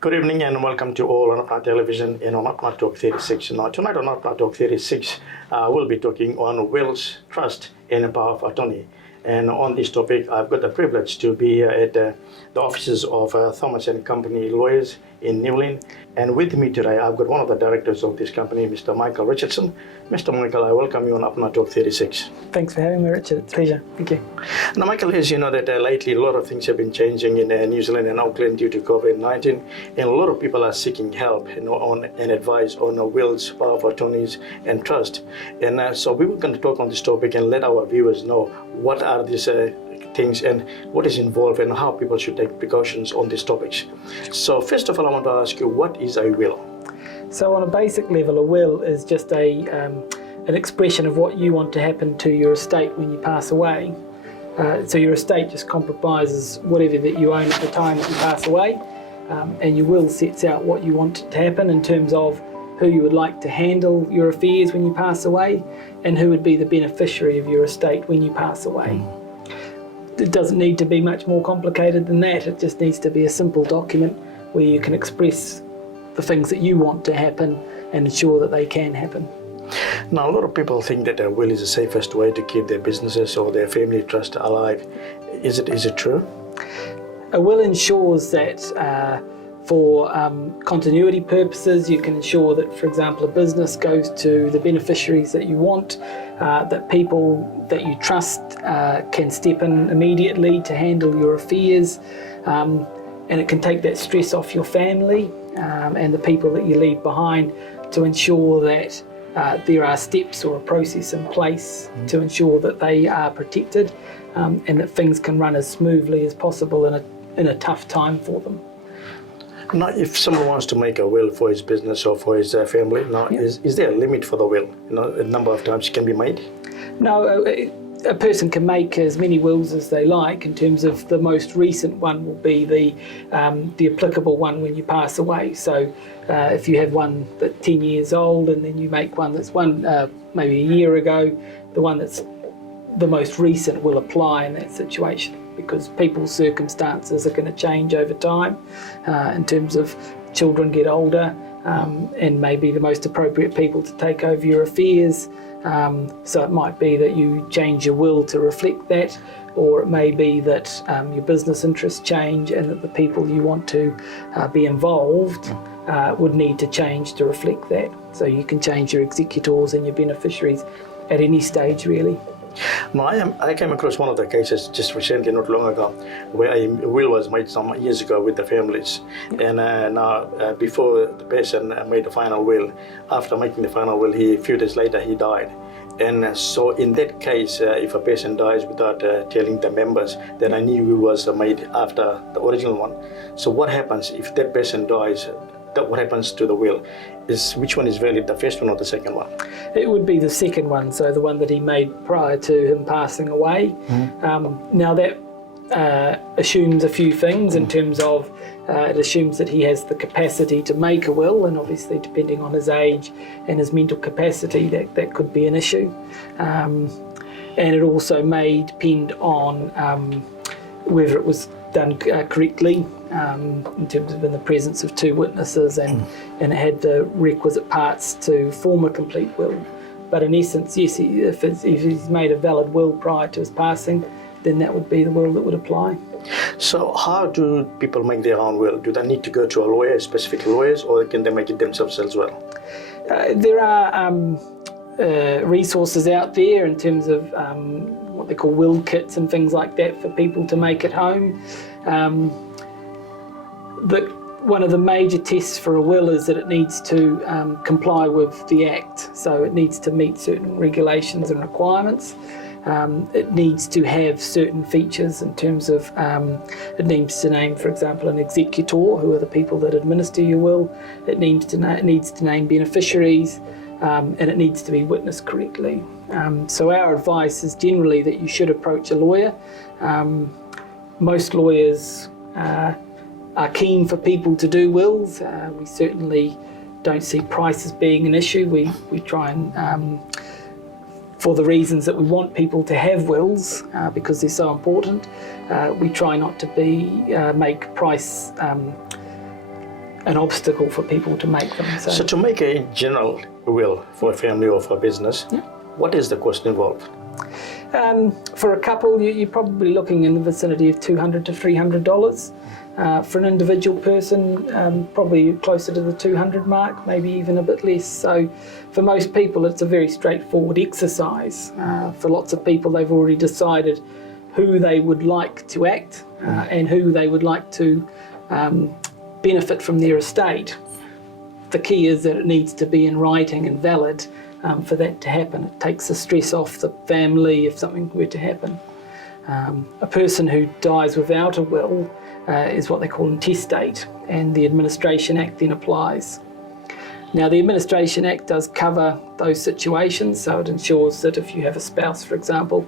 Good evening and welcome to all on Apna Television and on Apna Talk 36. Now, tonight on Apna Talk 36, we'll be talking on wills, trust, and power of attorney. And on this topic, I've got the privilege to be here at the offices of Thomas&Co lawyers in Newlyn. And with me today, I've got one of the directors of this company, Mr. Michael Richardson. Mr. Michael, I welcome you on Apna Talk 36. Thanks for having me, Richard. It's a pleasure. Thank you. Now, Michael, as you know that lately a lot of things have been changing in New Zealand and Auckland due to COVID-19, and a lot of people are seeking help and advice on wills, power of attorneys, and trust. And so we were going to talk on this topic and let our viewers know what are these things and what is involved and how people should take precautions on these topics. So first of all, I want to ask you, what is a will? So on a basic level, a will is just an expression of what you want to happen to your estate when you pass away. So your estate just compromises whatever that you own at the time that you pass away, and your will sets out what you want to happen in terms of who you would like to handle your affairs when you pass away and who would be the beneficiary of your estate when you pass away. It doesn't need to be much more complicated than that. It just needs to be a simple document where you can express the things that you want to happen and ensure that they can happen. Now, a lot of people think that a will is the safest way to keep their businesses or their family trust alive. Is it true? A will ensures that for continuity purposes, you can ensure that, for example, a business goes to the beneficiaries that you want, that people that you trust can step in immediately to handle your affairs, and it can take that stress off your family and the people that you leave behind to ensure that there are steps or a process in place to ensure that they are protected and that things can run as smoothly as possible in a tough time for them. Now, if someone wants to make a will for his business or for his family, now is there a limit for the will? A number of times it can be made? No, a person can make as many wills as they like. In terms of the most recent one will be the applicable one when you pass away. So if you have one that's 10 years old and then you make one that's maybe a year ago, the one that's the most recent will apply in that situation, because people's circumstances are going to change over time in terms of children get older and maybe the most appropriate people to take over your affairs. So it might be that you change your will to reflect that, or it may be that your business interests change and that the people you want to be involved would need to change to reflect that. So you can change your executors and your beneficiaries at any stage, really. Now, I came across one of the cases just recently, not long ago, where a will was made some years ago with the families. And now, before the person made the final will, after making the final will, a few days later, he died. And so in that case, if a person dies without telling the members, then a new will was made after the original one. So what happens if that person dies? What happens to the will? Which one is valid, the first one or the second one? It would be the second one, so the one that he made prior to him passing away. Now that assumes a few things in terms of it assumes that he has the capacity to make a will, and obviously depending on his age and his mental capacity, that could be an issue. And it also may depend on whether it was done correctly in terms of in the presence of two witnesses and it had the requisite parts to form a complete will. But in essence, yes, if he's made a valid will prior to his passing, then that would be the will that would apply. So how do people make their own will? Do they need to go to a lawyer, specific lawyers, or can they make it themselves as well? There are resources out there in terms of what they call will kits and things like that for people to make at home. One of the major tests for a will is that it needs to comply with the Act, so it needs to meet certain regulations and requirements. It needs to have certain features in terms of it needs to name, for example, an executor, who are the people that administer your will. It needs to name beneficiaries, and it needs to be witnessed correctly. So our advice is generally that you should approach a lawyer. Most lawyers are keen for people to do wills. We certainly don't see price as being an issue. We try and for the reasons that we want people to have wills because they're so important. We try not to make price an obstacle for people to make them. So to make a general will for a family or for a business, what is the cost involved? For a couple, you're probably looking in the vicinity of $200 to $300. For an individual person, probably closer to the 200 mark, maybe even a bit less. So for most people, it's a very straightforward exercise. For lots of people, they've already decided who they would like to act and who they would like to benefit from their estate. The key is that it needs to be in writing and valid for that to happen. It takes the stress off the family if something were to happen. A person who dies without a will is what they call intestate, and the Administration Act then applies. Now, the Administration Act does cover those situations, so it ensures that if you have a spouse, for example,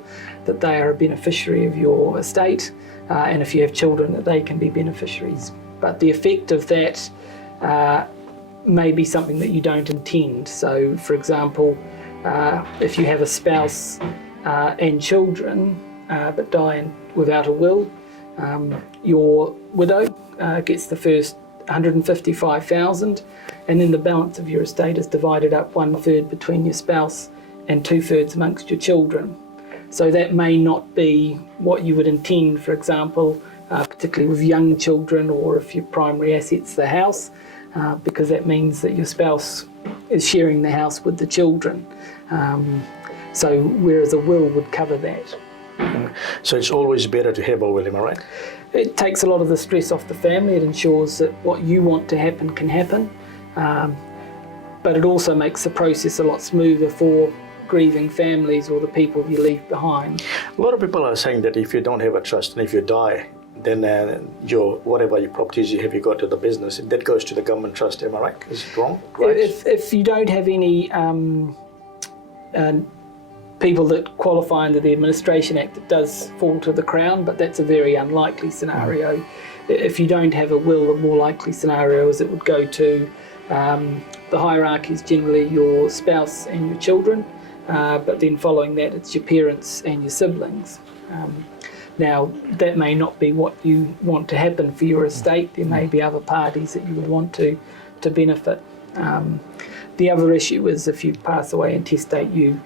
that they are a beneficiary of your estate, and if you have children, that they can be beneficiaries. But the effect of that may be something that you don't intend. So, for example, if you have a spouse and children but die without a will, your widow gets the first $155,000, and then the balance of your estate is divided up 1/3 between your spouse and 2/3 amongst your children. So that may not be what you would intend, for example, particularly with young children, or if your primary asset's the house, because that means that your spouse is sharing the house with the children. So whereas a will would cover that. So it's always better to have a will, am I right? It takes a lot of the stress off the family. It ensures that what you want to happen can happen, but it also makes the process a lot smoother for grieving families or the people you leave behind. A lot of people are saying that if you don't have a trust and if you die, then whatever your properties you have, you got to the business, that goes to the government trust, am I right? Is it wrong? Right? If you don't have any people that qualify under the Administration Act, it does fall to the Crown, but that's a very unlikely scenario. If you don't have a will, the more likely scenario is it would go to the hierarchy is generally your spouse and your children, but then following that it's your parents and your siblings. Now, that may not be what you want to happen for your estate. There may be other parties that you would want to benefit. The other issue is if you pass away intestate, you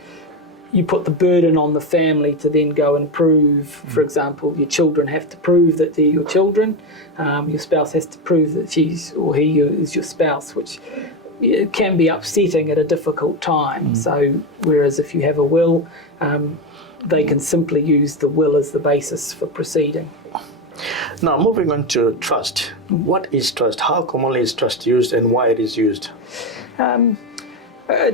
put the burden on the family to then go and prove, for example, your children have to prove that they're your children, your spouse has to prove that she's or he is your spouse, which it can be upsetting at a difficult time. So whereas if you have a will, they can simply use the will as the basis for proceeding. Now, moving on to trust. What is trust? How commonly is trust used and why it is used?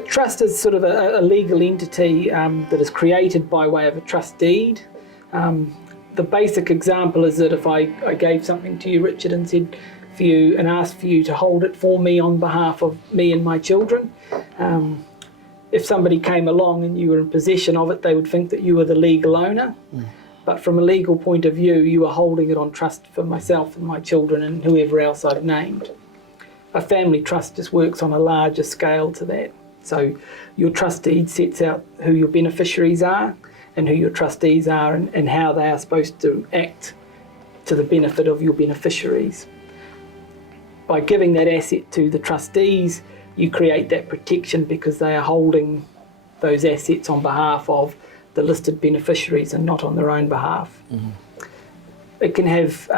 Trust is sort of a legal entity that is created by way of a trust deed. The basic example is that if I gave something to you, Richard, and said for you and asked for you to hold it for me on behalf of me and my children, if somebody came along and you were in possession of it, they would think that you were the legal owner. But from a legal point of view, you are holding it on trust for myself and my children and whoever else I've named. A family trust just works on a larger scale to that. So your trust deed sets out who your beneficiaries are and who your trustees are and how they are supposed to act to the benefit of your beneficiaries. By giving that asset to the trustees, you create that protection because they are holding those assets on behalf of the listed beneficiaries and not on their own behalf. It can have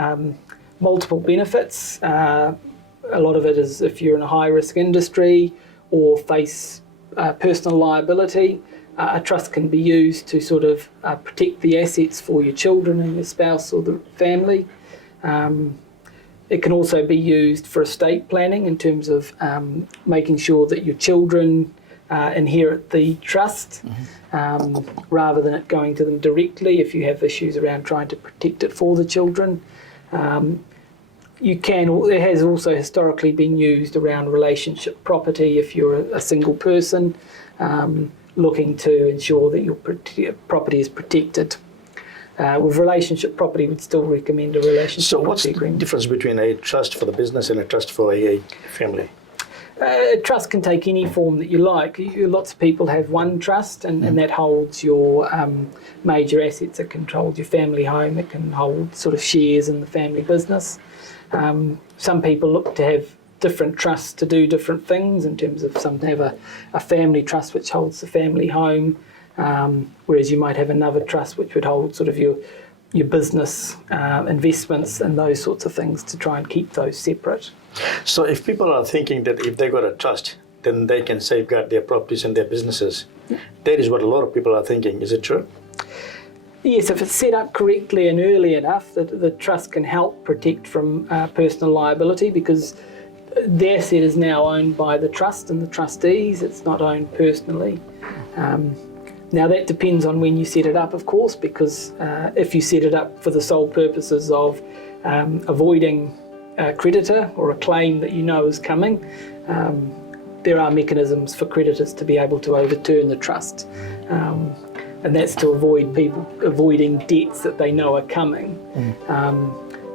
multiple benefits. A lot of it is if you're in a high-risk industry or face personal liability, a trust can be used to sort of protect the assets for your children and your spouse or the family. It can also be used for estate planning in terms of making sure that your children inherit the trust rather than it going to them directly if you have issues around trying to protect it for the children. It has also historically been used around relationship property if you're a single person looking to ensure that your property is protected. With relationship property, we'd still recommend a relationship property agreement. So what's the difference between a trust for the business and a trust for a family? A trust can take any form that you like. Lots of people have one trust and that holds your major assets. It can hold your family home, it can hold sort of shares in the family business. Some people look to different trusts to do different things in terms of some have a family trust which holds the family home, whereas you might have another trust which would hold sort of your business investments and those sorts of things to try and keep those separate. So if people are thinking that if they got a trust, then they can safeguard their properties and their businesses, that is what a lot of people are thinking. Is it true? Yes, if it's set up correctly and early enough, the trust can help protect from personal liability, because the asset is now owned by the trust and the trustees. It's not owned personally. Now that depends on when you set it up, of course, because if you set it up for the sole purposes of avoiding a creditor or a claim that you know is coming, there are mechanisms for creditors to be able to overturn the trust. And that's to avoid people avoiding debts that they know are coming.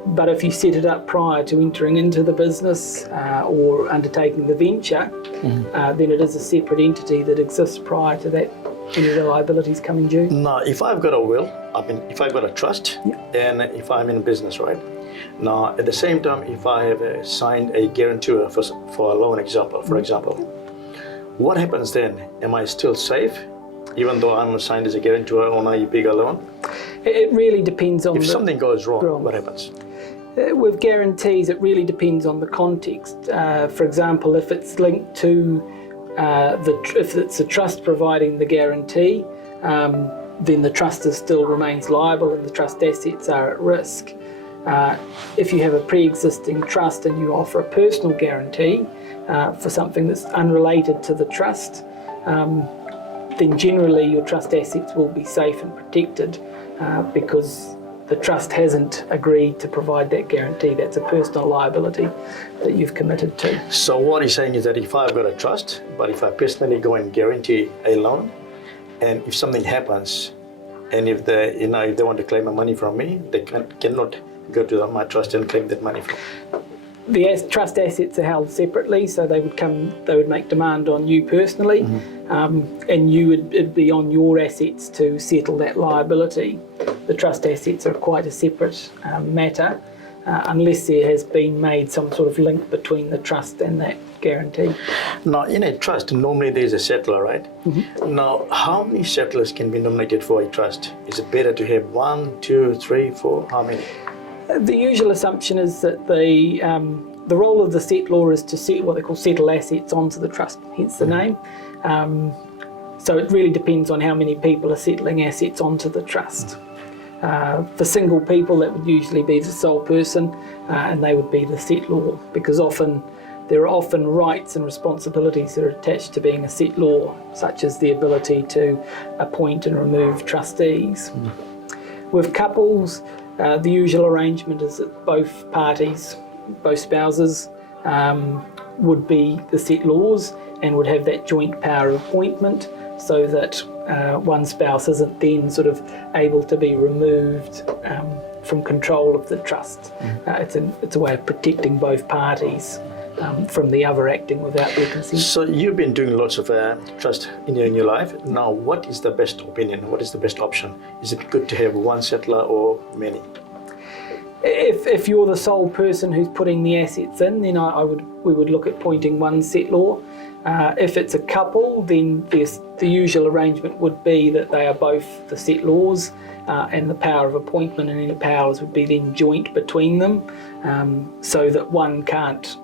But if you set it up prior to entering into the business or undertaking the venture, then it is a separate entity that exists prior to that, any of the liabilities coming due. Now, if I've got a will, if I've got a trust, and if I'm in business, right? Now, at the same time, if I have signed a guarantor for a loan example, for example, what happens then? Am I still safe, even though I'm assigned as a guarantor on a bigger loan? It really depends on if something goes wrong, what happens? With guarantees, it really depends on the context. For example, if it's linked to if it's a trust providing the guarantee, then the trustee still remains liable and the trust assets are at risk. If you have a pre-existing trust and you offer a personal guarantee for something that's unrelated to the trust, then generally your trust assets will be safe and protected because the trust hasn't agreed to provide that guarantee. That's a personal liability that you've committed to. So what he's saying is that if I've got a trust, but if I personally go and guarantee a loan, and if something happens, and if they, if they want to claim the money from me, they cannot go to my trust and claim that money from me. The trust assets are held separately, so they would make demand on you personally, and it'd be on your assets to settle that liability. The trust assets are quite a separate matter, unless there has been made some sort of link between the trust and that guarantee. Now, in a trust, normally there's a settler, right? Now, how many settlers can be nominated for a trust? Is it better to have 1, 2, 3, 4? How many? The usual assumption is that the role of the settlor is to set what they call settle assets onto the trust, hence the name. So it really depends on how many people are settling assets onto the trust. For single people, that would usually be the sole person, and they would be the settlor, because there are often rights and responsibilities that are attached to being a settlor, such as the ability to appoint and remove trustees. With couples, the usual arrangement is that both parties, both spouses, would be the settlors and would have that joint power of appointment, so that one spouse isn't then sort of able to be removed from control of the trust. It's a way of protecting both parties from the other acting without their consent. So you've been doing lots of trust in your life. Now, what is the best opinion? What is the best option? Is it good to have one settler or many? If you're the sole person who's putting the assets in, then we would look at appointing one settlor. If it's a couple, then the usual arrangement would be that they are both the settlors, and the power of appointment and any powers would be then joint between them, so that one can't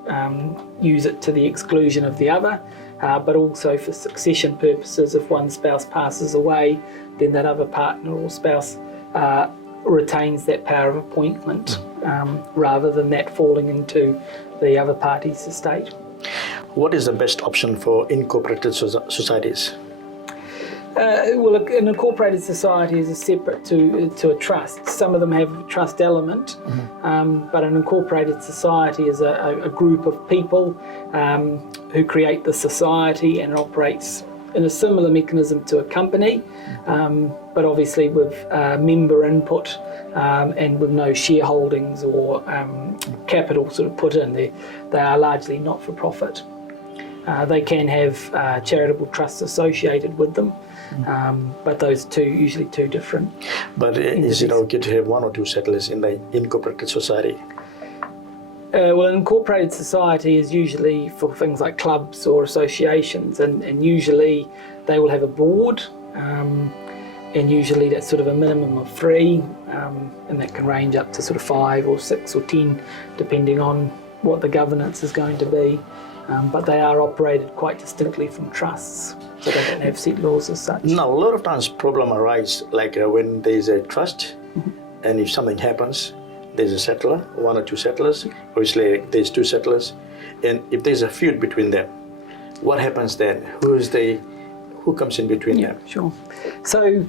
use it to the exclusion of the other, but also for succession purposes. If one spouse passes away, then that other partner or spouse retains that power of appointment, rather than that falling into the other party's estate. What is the best option for incorporated societies? Well, an incorporated society is separate to a trust. Some of them have a trust element, but an incorporated society is a group of people who create the society and operates in a similar mechanism to a company, but obviously with member input and with no shareholdings or capital sort of put in. They are largely not-for-profit. They can have charitable trusts associated with them, but those usually two different. But is it okay to have one or two settlers in the incorporated society? Well, an incorporated society is usually for things like clubs or associations, and usually they will have a board, and usually that's sort of a minimum of 3, and that can range up to sort of 5 or 6 or 10, depending on what the governance is going to be. But they are operated quite distinctly from trusts, so they don't have set laws as such. Now, a lot of times problem arise like when there's a trust, and if something happens, there's a settler, 1 or 2 settlers. Obviously, there's 2 settlers, and if there's a feud between them, what happens then? Who comes in between them? Sure. So,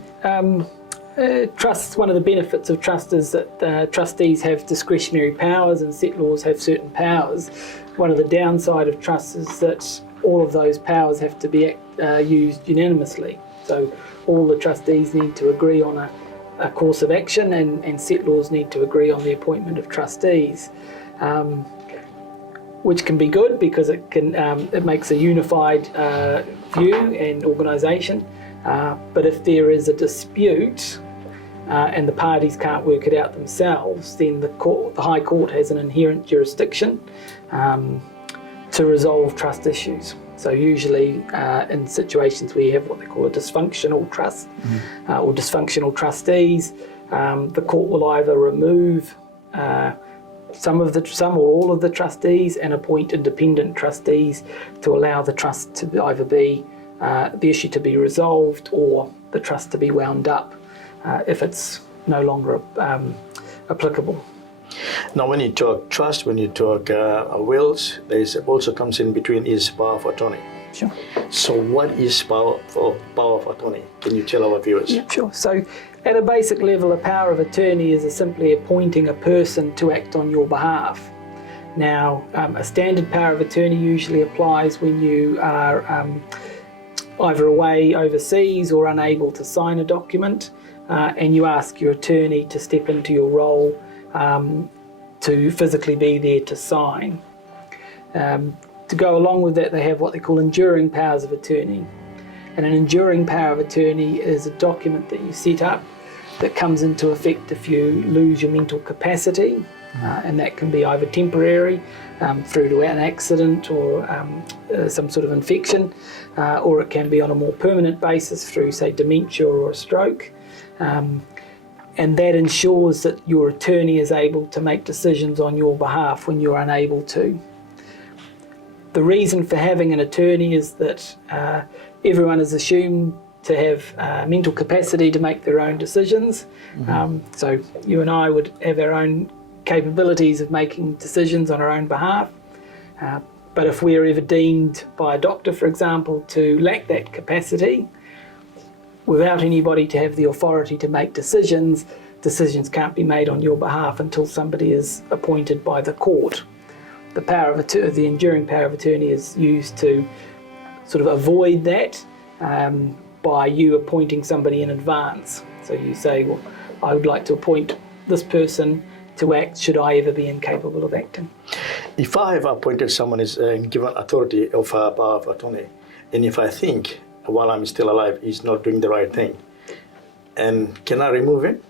trusts. One of the benefits of trust is that trustees have discretionary powers, and settlors have certain powers. One of the downside of trusts is that all of those powers have to be used unanimously. So, all the trustees need to agree on a course of action, and settlors need to agree on the appointment of trustees, which can be good because it makes a unified view and organisation. But if there is a dispute and the parties can't work it out themselves, then the High Court has an inherent jurisdiction to resolve trust issues. So usually in situations where you have what they call a dysfunctional trust or dysfunctional trustees, the court will either remove some or all of the trustees and appoint independent trustees to allow the trust to either be the issue to be resolved or the trust to be wound up if it's no longer applicable. Now, when you talk trust, when you talk wills, there also comes in between is power of attorney. Sure. So what is power of attorney? Can you tell our viewers? Yeah, sure. So at a basic level, a power of attorney is simply appointing a person to act on your behalf. Now, a standard power of attorney usually applies when you are either away overseas or unable to sign a document, and you ask your attorney to step into your role to physically be there to sign. To go along with that, they have what they call enduring powers of attorney. And an enduring power of attorney is a document that you set up that comes into effect if you lose your mental capacity, and that can be either temporary through to an accident or some sort of infection, or it can be on a more permanent basis through, say, dementia or a stroke. And that ensures that your attorney is able to make decisions on your behalf when you're unable to. The reason for having an attorney is that everyone is assumed to have mental capacity to make their own decisions. So you and I would have our own capabilities of making decisions on our own behalf. But if we're ever deemed by a doctor, for example, to lack that capacity, without anybody to have the authority to make decisions can't be made on your behalf until somebody is appointed by the court. The enduring power of attorney is used to sort of avoid that by you appointing somebody in advance. So you say, well, I would like to appoint this person to act should I ever be incapable of acting. If I have appointed someone is given authority of power of attorney, and if I think while I'm still alive he's not doing the right thing, and can I remove him?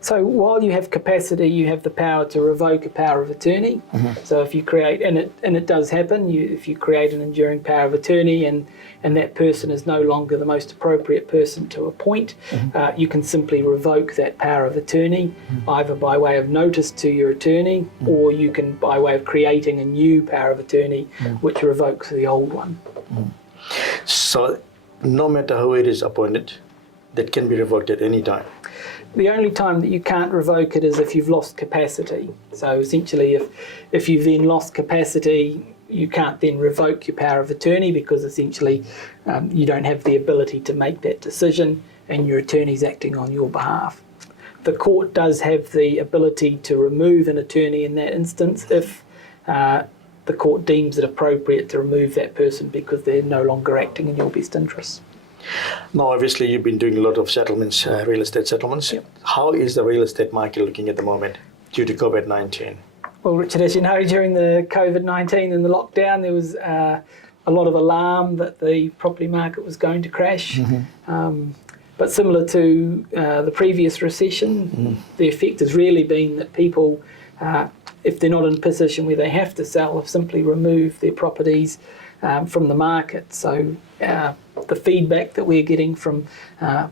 So while you have capacity, you have the power to revoke a power of attorney. So if you create, and it does happen, if you create an enduring power of attorney and that person is no longer the most appropriate person to appoint, you can simply revoke that power of attorney, either by way of notice to your attorney, or you can by way of creating a new power of attorney which revokes the old one. So no matter who it is appointed, that can be revoked at any time. The only time that you can't revoke it is if you've lost capacity. So essentially, if you've then lost capacity, you can't then revoke your power of attorney because essentially you don't have the ability to make that decision and your attorney's acting on your behalf. The court does have the ability to remove an attorney in that instance if the court deems it appropriate to remove that person because they're no longer acting in your best interests. Now, obviously, you've been doing a lot of settlements, real estate settlements. Yep. How is the real estate market looking at the moment due to COVID-19? Well, Richard, as you know, during the COVID-19 and the lockdown, there was a lot of alarm that the property market was going to crash. But similar to the previous recession, the effect has really been that people, if they're not in a position where they have to sell, have simply removed their properties from the market. So the feedback that we're getting from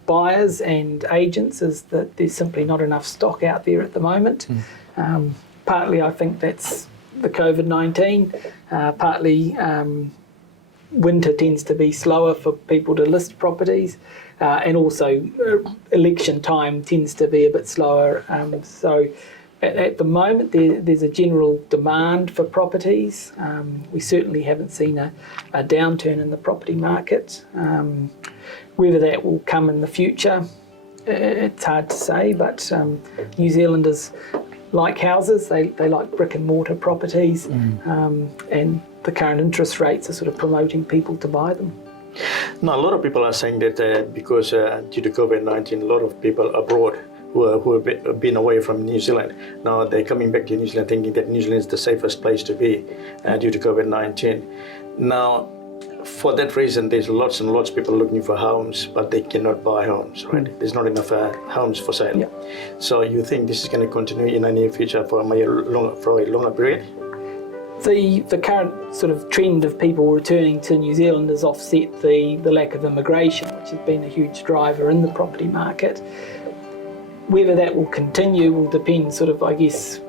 buyers and agents is that there's simply not enough stock out there at the moment. Partly I think that's the COVID-19, partly winter tends to be slower for people to list properties, and also election time tends to be a bit slower. So at the moment there's a general demand for properties. We certainly haven't seen a downturn in the property market. Whether that will come in the future, it's hard to say, but New Zealanders like houses, they like brick and mortar properties, and the current interest rates are sort of promoting people to buy them. Now, a lot of people are saying that because due to COVID-19, a lot of people abroad who have been away from New Zealand, now they're coming back to New Zealand thinking that New Zealand is the safest place to be due to COVID-19. Now, for that reason, there's lots and lots of people looking for homes, but they cannot buy homes, right? There's not enough homes for sale. Yeah. So you think this is going to continue in the near future for a longer period? The current sort of trend of people returning to New Zealand has offset the lack of immigration, which has been a huge driver in the property market. Whether that will continue will depend sort of, I guess,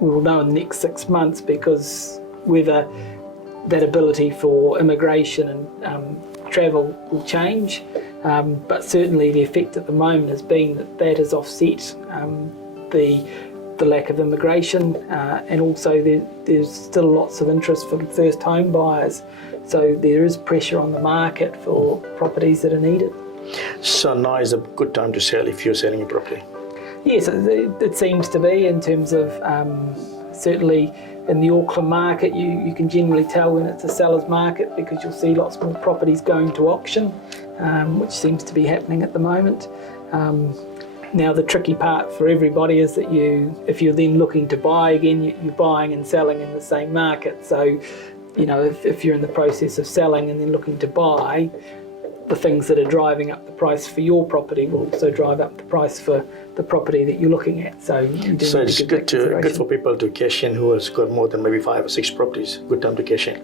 we will know in the next 6 months, because whether that ability for immigration and travel will change. But certainly the effect at the moment has been that has offset the lack of immigration, and also there's still lots of interest from first home buyers. So there is pressure on the market for properties that are needed. So now is a good time to sell if you're selling a property? Yes, it seems to be, in terms of certainly in the Auckland market, you can generally tell when it's a seller's market, because you'll see lots more properties going to auction, which seems to be happening at the moment. Now the tricky part for everybody is that if you're then looking to buy again, you're buying and selling in the same market. So, if you're in the process of selling and then looking to buy, the things that are driving up the price for your property will also drive up the price for the property that you're looking at. So it's good for people to cash in who has got more than maybe 5 or 6 properties. Good time to cash in.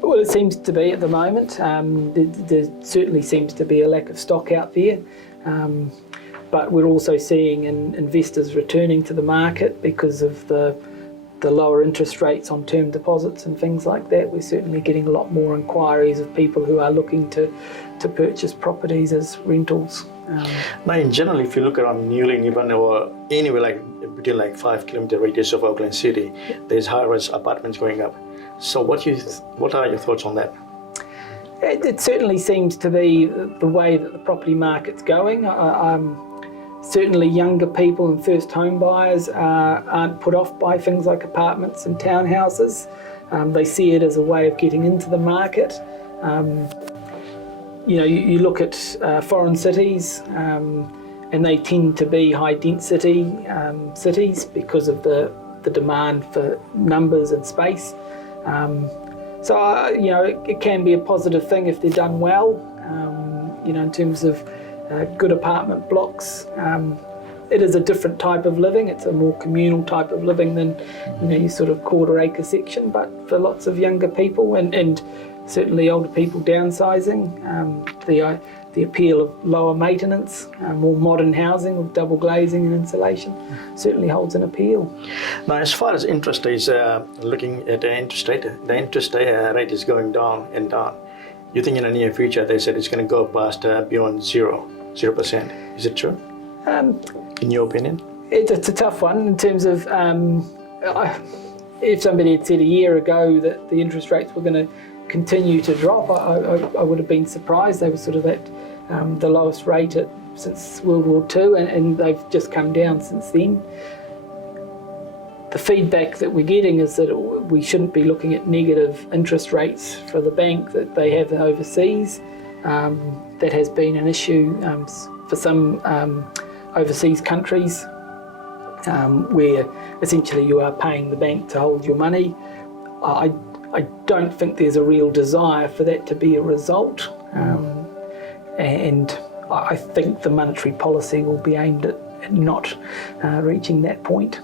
Well, it seems to be at the moment. There certainly seems to be a lack of stock out there. But we're also seeing investors returning to the market because of the lower interest rates on term deposits and things like that. We're certainly getting a lot more inquiries of people who are looking to purchase properties as rentals. Now, in general, if you look around Newlyn, even or anywhere like between 5 kilometre radius of Auckland City, there's high-rise apartments going up. So what are your thoughts on that? It certainly seems to be the way that the property market's going. Certainly younger people and first home buyers aren't put off by things like apartments and townhouses. They see it as a way of getting into the market. You look at foreign cities, and they tend to be high density cities because of the demand for numbers and space. It can be a positive thing if they're done well, in terms of good apartment blocks. It is a different type of living. It's a more communal type of living than your sort of quarter acre section, but for lots of younger people and certainly older people downsizing, the appeal of lower maintenance, more modern housing with double glazing and insulation certainly holds an appeal. Now, as far as interest rates, looking at the interest rate is going down and down. You think in the near future they said it's going to go past beyond 0%? Is it true? In your opinion? It's a tough one in terms of if somebody had said a year ago that the interest rates were going to continue to drop, I would have been surprised. They were sort of at the lowest rate since World War II, and they've just come down since then. The feedback that we're getting is that we shouldn't be looking at negative interest rates for the bank that they have overseas. That has been an issue for some overseas countries, where essentially you are paying the bank to hold your money. I don't think there's a real desire for that to be a result, and I think the monetary policy will be aimed at not reaching that point.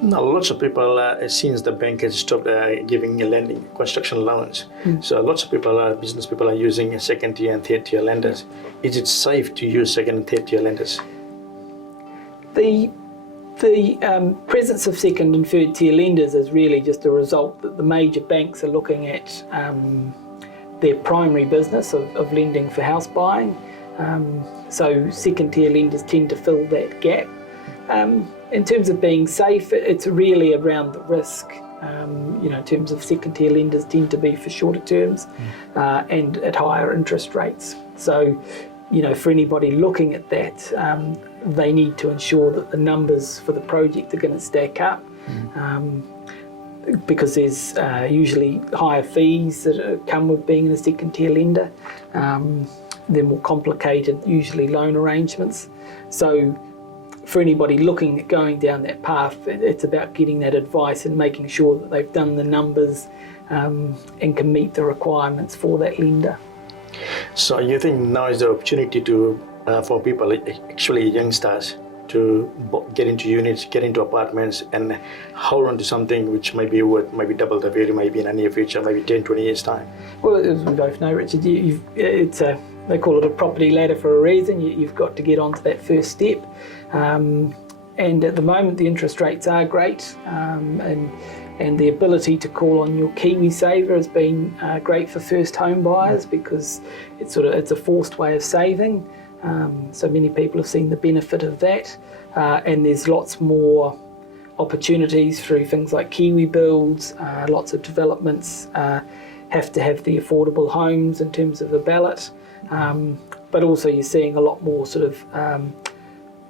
Now, lots of people, since the bank has stopped giving lending construction loans, so lots of people, business people are using second tier and third tier lenders. Is it safe to use second and third tier lenders? The presence of second and third tier lenders is really just a result that the major banks are looking at their primary business of lending for house buying. So second tier lenders tend to fill that gap. In terms of being safe, it's really around the risk. In terms of second tier lenders tend to be for shorter terms and at higher interest rates. So, for anybody looking at that, they need to ensure that the numbers for the project are going to stack up. Because there's usually higher fees that come with being a second tier lender. They're more complicated, usually loan arrangements. So for anybody looking at going down that path, it's about getting that advice and making sure that they've done the numbers and can meet the requirements for that lender. So you think now is the opportunity to for people, actually youngsters, to get into units, get into apartments and hold on to something which may be worth maybe double the value maybe in the near future, maybe 10, 20 years time? Well, as we both know, Richard, they call it a property ladder for a reason. You've got to get onto that first step. And at the moment, the interest rates are great, and the ability to call on your KiwiSaver has been great for first home buyers because it's a forced way of saving. So many people have seen the benefit of that, and there's lots more opportunities through things like Kiwi Builds. Lots of developments have to have the affordable homes in terms of a ballot, but also you're seeing a lot more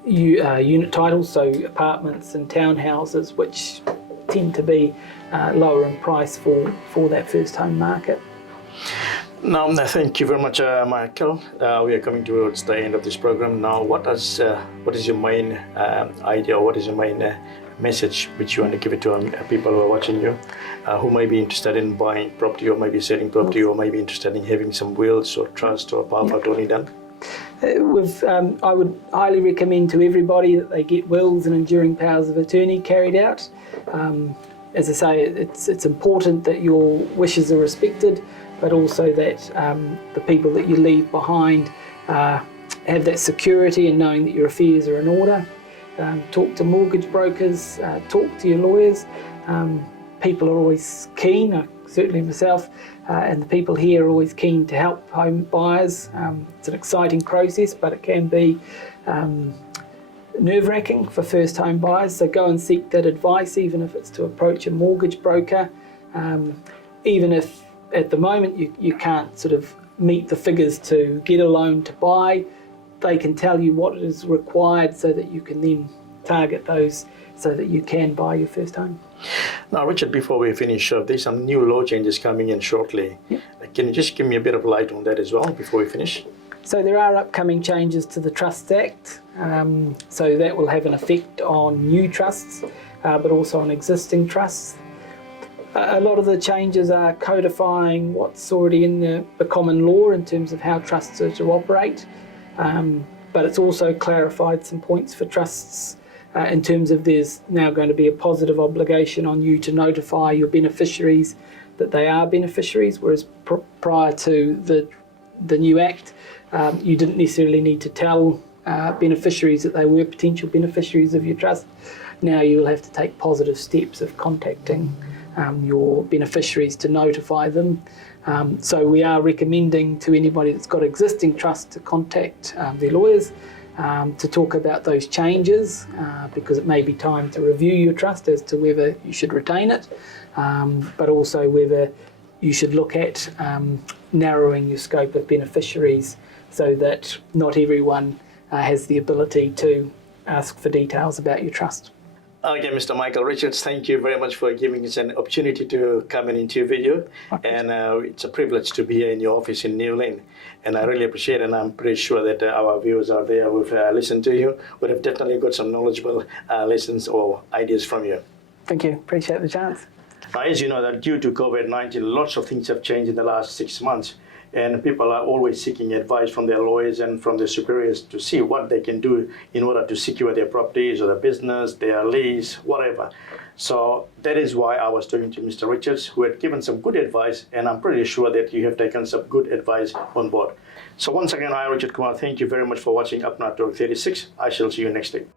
unit titles, so apartments and townhouses, which tend to be lower in price for that first home market. Now, thank you very much, Michael. We are coming towards the end of this program. Now, what is your main idea, or what is your main message which you want to give it to people who are watching you, who may be interested in buying property or maybe selling property or maybe interested in having some wills or trust or power of attorney done? I would highly recommend to everybody that they get wills and enduring powers of attorney carried out. As I say, it's important that your wishes are respected, but also that the people that you leave behind have that security and knowing that your affairs are in order. Talk to mortgage brokers, talk to your lawyers. People are always keen, certainly myself, and the people here are always keen to help home buyers. It's an exciting process, but it can be nerve-wracking for first home buyers, so go and seek that advice, even if it's to approach a mortgage broker. Even if at the moment you can't meet the figures to get a loan to buy, they can tell you what is required so that you can then target those so that you can buy your first home. Now, Richard, before we finish, there's some new law changes coming in shortly. Yep. Can you just give me a bit of light on that as well before we finish? So there are upcoming changes to the Trusts Act. So that will have an effect on new trusts, but also on existing trusts. A lot of the changes are codifying what's already in the common law in terms of how trusts are to operate. But it's also clarified some points for trusts in terms of there's now going to be a positive obligation on you to notify your beneficiaries that they are beneficiaries, whereas prior to the new Act, you didn't necessarily need to tell beneficiaries that they were potential beneficiaries of your trust. Now you will have to take positive steps of contacting your beneficiaries to notify them. So we are recommending to anybody that's got existing trust to contact their lawyers to talk about those changes, because it may be time to review your trust as to whether you should retain it, but also whether you should look at narrowing your scope of beneficiaries so that not everyone has the ability to ask for details about your trust. Okay, Mr. Michael Richards, thank you very much for giving us an opportunity to come and interview you. Okay. And it's a privilege to be here in your office in New Lane. And I really appreciate it, and I'm pretty sure that our viewers out there who've listened to you would have definitely got some knowledgeable lessons or ideas from you. Thank you. Appreciate the chance. As you know, that due to COVID-19, lots of things have changed in the last 6 months. and people are always seeking advice from their lawyers and from their superiors to see what they can do in order to secure their properties or their business, their lease, whatever. So that is why I was talking to Mr. Richards, who had given some good advice, and I'm pretty sure that you have taken some good advice on board. So once again, I, Richar Kumar, thank you very much for watching Apna Talk 36. I shall see you next week.